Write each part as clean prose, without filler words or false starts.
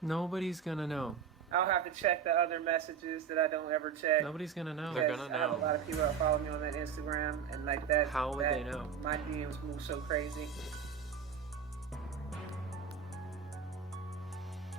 Nobody's gonna know. I'll have to check the other messages that I don't ever check. Nobody's gonna know. They're Because gonna I have a know. lot of people that follow me on that Instagram, and like that, How would they that know? my DMs move so crazy.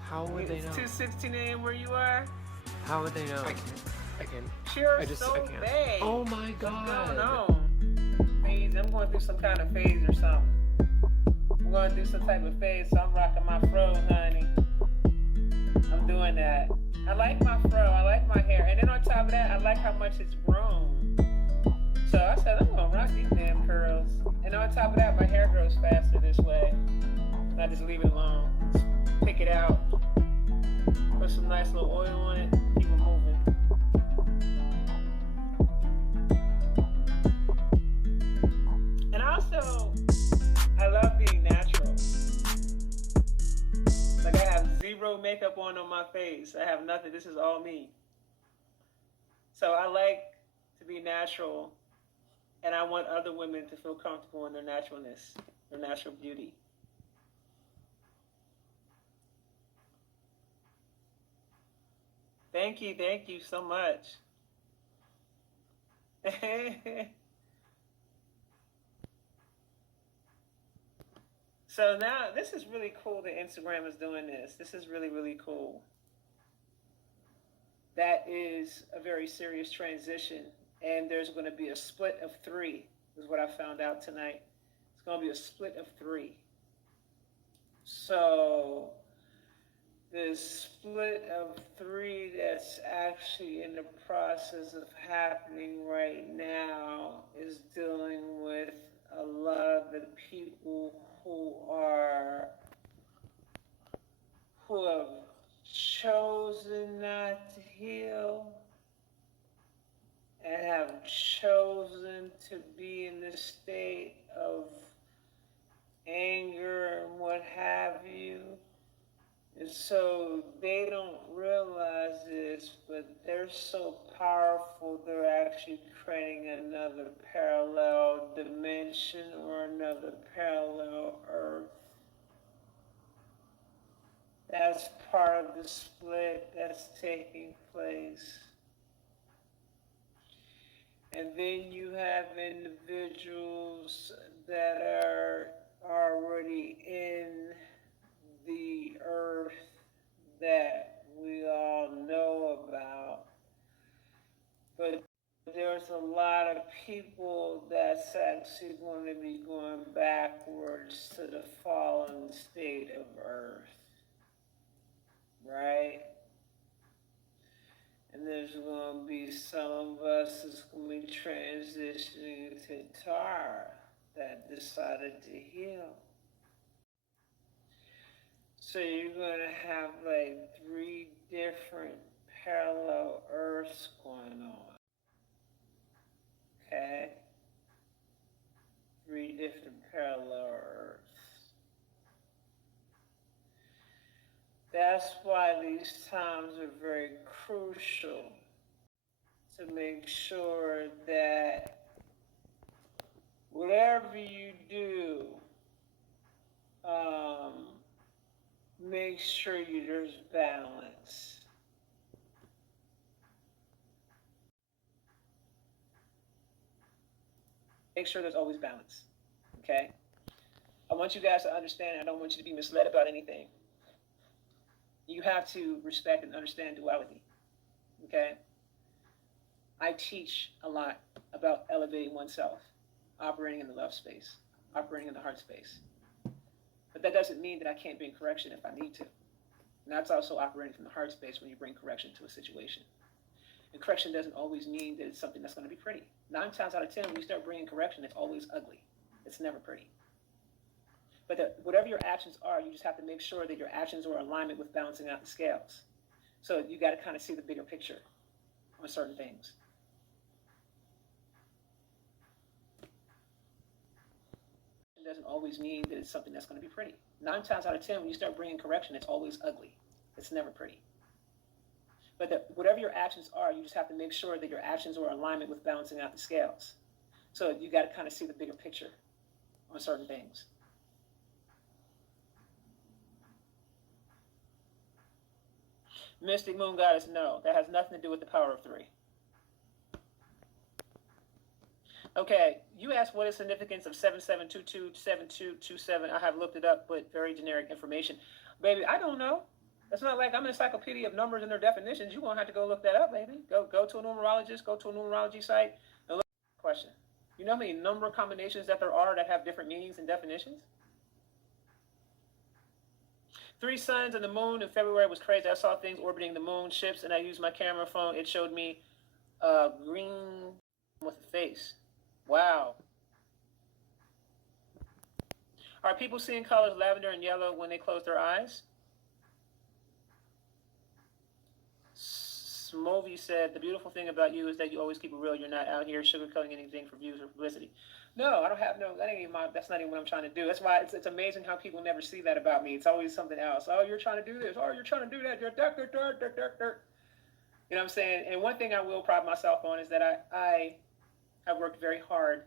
How would they It's know? 2:16 a.m. where you are. How would they know? I can. You're I so can't. vague. Oh my What's going god. on? Phase. I'm going through some kind of phase or something. I'm going through some type of phase, so I'm rocking my fro, honey. I'm doing that. I like my fro. I like my hair, and then on top of that, I like how much it's grown. So I said, I'm gonna rock these damn curls. And on top of that, my hair grows faster this way. I just leave it alone. Just pick it out. Put some nice little oil on it. Keep it moving. And also, I love being natural. Like I have zero makeup on my face. I have nothing. This is all me. So I like to be natural, and I want other women to feel comfortable in their naturalness, their natural beauty. Thank you so much. So now this is really cool that Instagram is doing this. This is really, really cool. That is a very serious transition. And there's going to be a split of three, is what I found out tonight. It's going to be a split of three. So the split of three that's actually in the process of happening right now is dealing with a lot of the people who have chosen not to heal and have chosen to be in this state of anger and what have you. And so they don't realize this, but they're so powerful, they're actually creating another parallel dimension or another parallel earth. That's part of the split that's taking place. And then you have individuals that are already in the earth that we all know about. But there's a lot of people that's actually going to be going backwards to the fallen state of earth. Right? And there's going to be some of us that's going to be transitioning to Tara that decided to heal. So you're going to have like three different parallel Earths going on. Okay? Three different parallel Earths. That's why these times are very crucial to make sure that whatever you do, make sure there's balance. Make sure there's always balance. Okay? I want you guys to understand, I don't want you to be misled about anything. You have to respect and understand duality. Okay? I teach a lot about elevating oneself, operating in the love space, operating in the heart space. But that doesn't mean that I can't bring correction if I need to. And that's also operating from the heart space when you bring correction to a situation. And correction doesn't always mean that it's something that's going to be pretty. 9 times out of 10, when you start bringing correction, it's always ugly. It's never pretty. But whatever your actions are, you just have to make sure that your actions are in alignment with balancing out the scales. So you got to kind of see the bigger picture on certain things. It doesn't always mean that it's something that's going to be pretty. 9 times out of 10, when you start bringing correction, it's always ugly. It's never pretty. But whatever your actions are, you just have to make sure that your actions are in alignment with balancing out the scales. So you got to kind of see the bigger picture on certain things. Mystic Moon Goddess, no. That has nothing to do with the power of 3. Okay, you asked what is significance of 77227227. I have looked it up, but very generic information. Baby, I don't know. It's not like I'm an encyclopedia of numbers and their definitions. You're going to have to go look that up, baby. Go to a numerologist, go to a numerology site, and look at the question. You know how many number combinations that there are that have different meanings and definitions? 3 suns and the moon in February was crazy. I saw things orbiting the moon, ships, and I used my camera phone. It showed me green with a face. Wow. Are people seeing colors lavender and yellow when they close their eyes? Smovi said, the beautiful thing about you is that you always keep it real. You're not out here sugarcoating anything for views or publicity. No, I don't have no, that's not even what I'm trying to do. That's why it's amazing how people never see that about me. It's always something else. Oh, you're trying to do this. Oh, you're trying to do that. You're dirt. You know what I'm saying? And one thing I will pride myself on is that I have worked very hard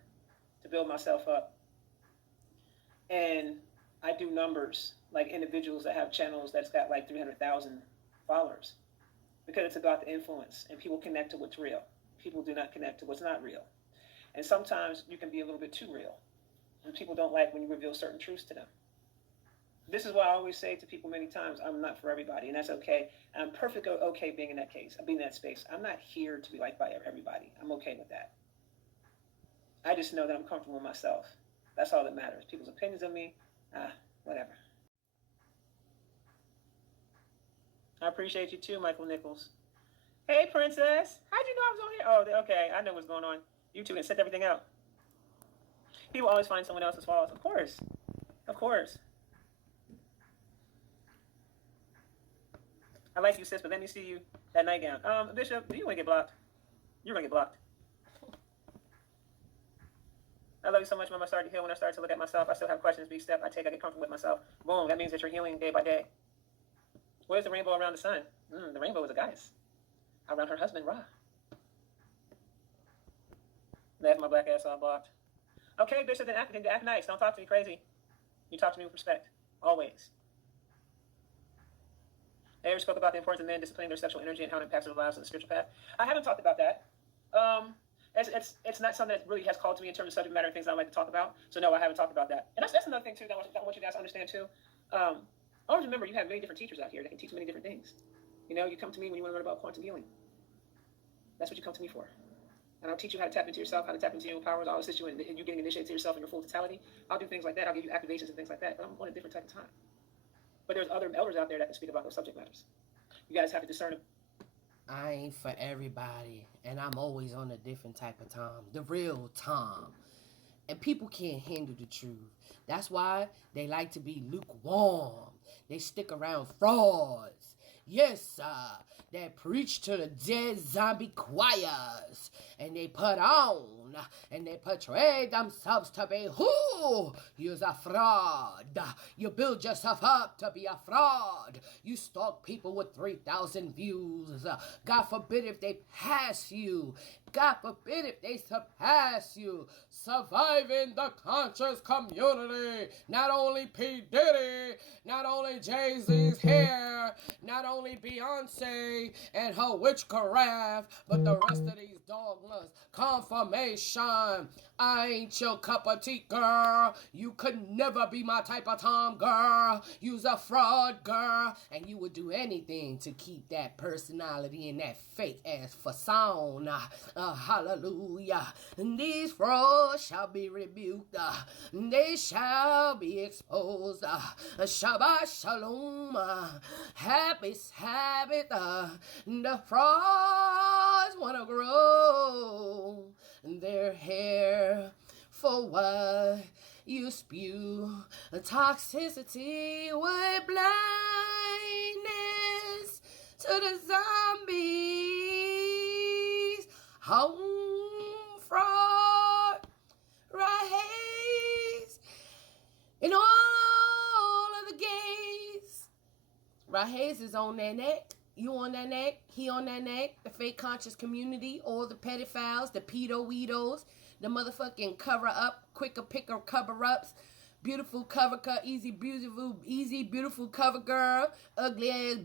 to build myself up. And I do numbers like individuals that have channels that's got like 300,000 followers, because it's about the influence, and people connect to what's real. People do not connect to what's not real. And sometimes you can be a little bit too real, and people don't like when you reveal certain truths to them. This is why I always say to people many times, I'm not for everybody, and that's okay. I'm perfectly okay being in that case, being in that space. I'm not here to be liked by everybody. I'm okay with that. I just know that I'm comfortable with myself. That's all that matters. People's opinions of me, whatever. I appreciate you too, Michael Nichols. Hey, Princess. How'd you know I was on here? Oh, okay. I know what's going on. You two had sent everything out. People always find someone else's flaws. Of course. Of course. I like you, sis, but let me see you that nightgown. Bishop, do you want to get blocked? You're going to get blocked. I love you so much, Mom. I started to heal when I started to look at myself. I still have questions. Each step I take, I get comfortable with myself. Boom. That means that you're healing day by day. Where's the rainbow around the sun? The rainbow is a goddess. Around her husband, Ra. Left my black ass all blocked. Okay, Bishop, then act nice. Don't talk to me crazy. You talk to me with respect. Always. I ever spoke about the importance of men disciplining their sexual energy and how it impacts their lives on the spiritual path? I haven't talked about that. It's not something that really has called to me in terms of subject matter and things I like to talk about. So no, I haven't talked about that. And that's another thing too that I want you guys to understand too. Always remember, you have many different teachers out here that can teach many different things. You know, you come to me when you want to learn about quantum healing. That's what you come to me for. And I'll teach you how to tap into yourself, how to tap into your own powers. I'll assist you in you getting initiated to yourself in your full totality. I'll do things like that. I'll give you activations and things like that. But I'm on a different type of time. But there's other elders out there that can speak about those subject matters. You guys have to discern. I ain't for everybody, and I'm always on a different type of time, the real time. And people can't handle the truth. That's why they like to be lukewarm. They stick around frauds. Yes, sir. They preach to the dead zombie choirs. And they put on and they portray themselves to be who? You're a fraud. You build yourself up to be a fraud. You stalk people with 3,000 views. God forbid if they pass you. God forbid if they surpass you. Surviving the conscious community. Not only P. Diddy, not only Jay-Z's hair, not only Beyonce and her witchcraft, but the rest of these dogmas. Confirmation. I ain't your cup of tea, girl. You could never be my type of Tom, girl. You's a fraud, girl. And you would do anything to keep that personality and that fake ass facade. Hallelujah. And these frauds shall be rebuked. They shall be exposed. Shabbat shalom. Happy Sabbath. The frauds want to grow their hair for what you spew. Toxicity with blindness to the zombies. Home fraud, rise in all of the gays. Rahaze is on their neck. You on that neck, he on that neck, the fake conscious community, all the pedophiles, the pedo-weedos, the motherfucking cover-up, quicker picker cover-ups, beautiful cover, easy, beautiful cover girl, ugly ass